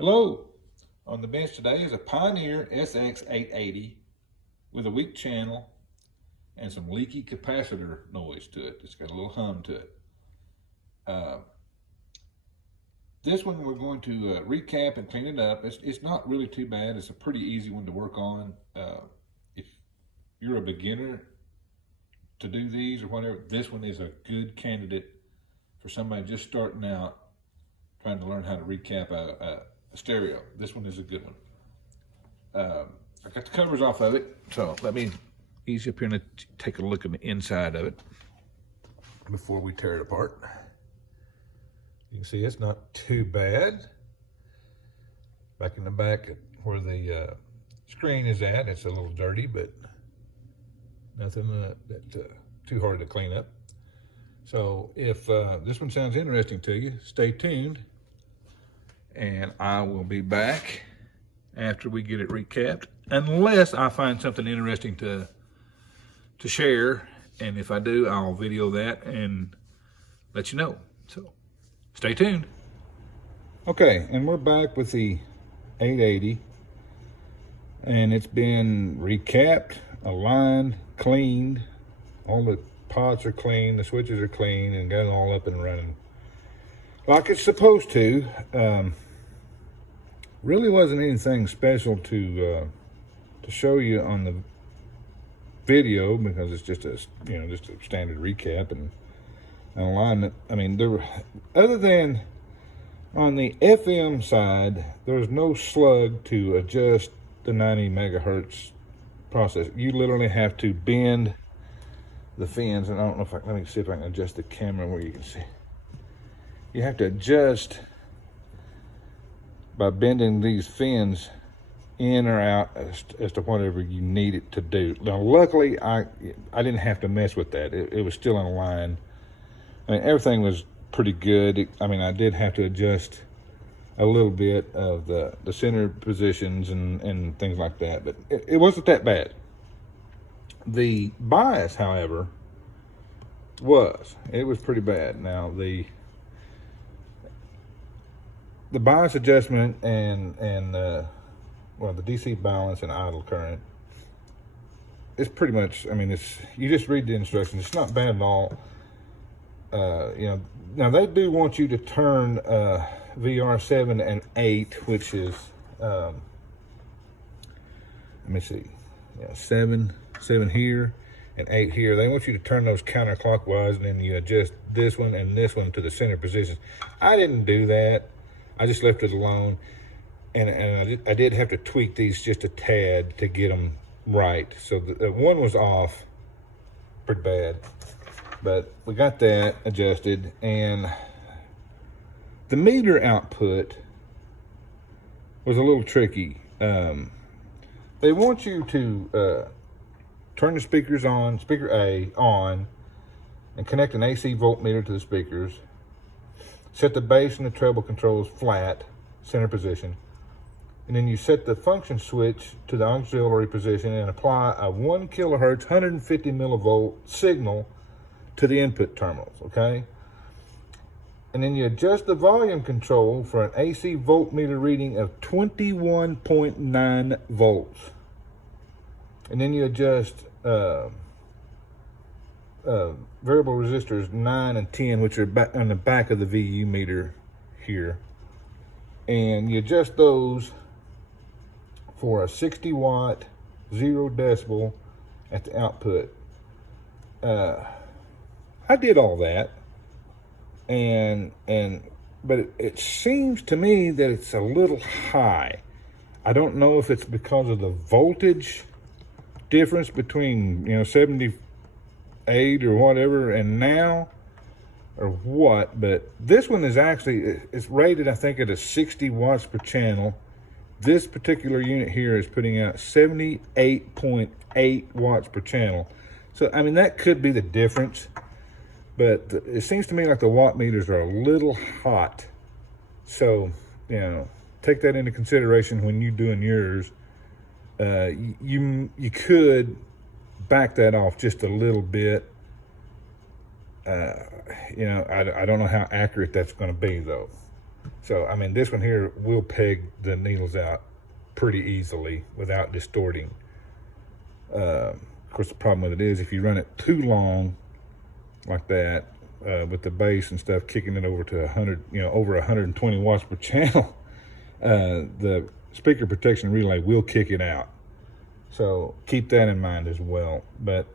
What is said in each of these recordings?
Hello. On the bench today is a Pioneer SX880 with a weak channel and some leaky capacitor noise to it. It's got a little hum to it. This one we're going to recap and clean it up. It's not really too bad. It's a pretty easy one to work on. If you're a beginner to do these or whatever, this one is a good candidate for somebody just starting out trying to learn how to recap a stereo. This one is a good one. I got the covers off of it, so let me ease up here and take a look at the inside of it before we tear it apart. You can see it's not too bad. Back in the back where the screen is at, it's a little dirty, but nothing too hard to clean up. So if this one sounds interesting to you, stay tuned. And I will be back after we get it recapped, unless I find something interesting to share. And if I do, I'll video that and let you know. So stay tuned. Okay, and we're back with the 880, and it's been recapped, aligned, cleaned. All the pots are clean, the switches are clean, and got it all up and running like it's supposed to. Really wasn't anything special to show you on the video, because it's just a standard recap and alignment. I mean, there were, other than on the FM side, there's no slug to adjust the 90 megahertz process. You literally have to bend the fins, and I don't know if let me see if I can adjust the camera where you can see. You have to adjust by bending these fins in or out as to whatever you need it to do. Now, luckily, I didn't have to mess with that. It was still in line. I mean, everything was pretty good. I did have to adjust a little bit of the center positions and things like that, but it wasn't that bad. The bias, however, was pretty bad. Now, the bias adjustment and the DC balance and idle current, it's pretty much, you just read the instructions. It's not bad at all. Now they do want you to turn VR7 and 8, which is, let me see, yeah, 7 here and 8 here. They want you to turn those counterclockwise, and then you adjust this one and this one to the center positions. I didn't do that. I just left it alone, and I did have to tweak these just a tad to get them right. So the one was off pretty bad, but we got that adjusted. And the meter output was a little tricky. They want you to turn the speakers on, speaker A on, and connect an AC voltmeter to the speakers. Set the bass and the treble controls flat, center position. And then you set the function switch to the auxiliary position and apply a 1 kilohertz, 150 millivolt signal to the input terminals, okay? And then you adjust the volume control for an AC voltmeter reading of 21.9 volts. And then you adjust variable resistors 9 and 10, which are on the back of the VU meter here, and you adjust those for a 60 watt 0 decibel at the output. I did all that, but it seems to me that it's a little high. I don't know if it's because of the voltage difference between 78 or whatever and now, or what, but this one is actually, it's rated, I think, at a 60 watts per channel. This particular unit here is putting out 78.8 watts per channel. So that could be the difference, but it seems to me like the watt meters are a little hot. So take that into consideration when you're doing yours. You could back that off just a little bit. I don't know how accurate that's going to be, though. So, I mean, this one here will peg the needles out pretty easily without distorting. Of course, the problem with it is if you run it too long like that, with the bass and stuff, kicking it over to 100, over 120 watts per channel, the speaker protection relay will kick it out. So keep that in mind as well. But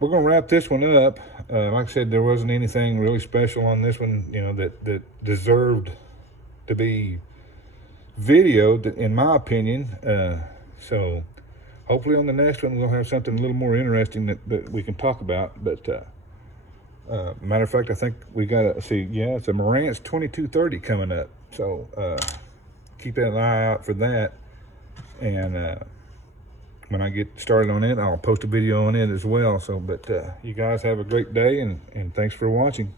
we're going to wrap this one up. Like I said, there wasn't anything really special on this one, that deserved to be videoed, in my opinion. So hopefully on the next one, we'll have something a little more interesting that we can talk about. But matter of fact, I think we got it's a Marantz 2230 coming up. So keep an eye out for that. And when I get started on it, I'll post a video on it as well. So, but you guys have a great day, and thanks for watching.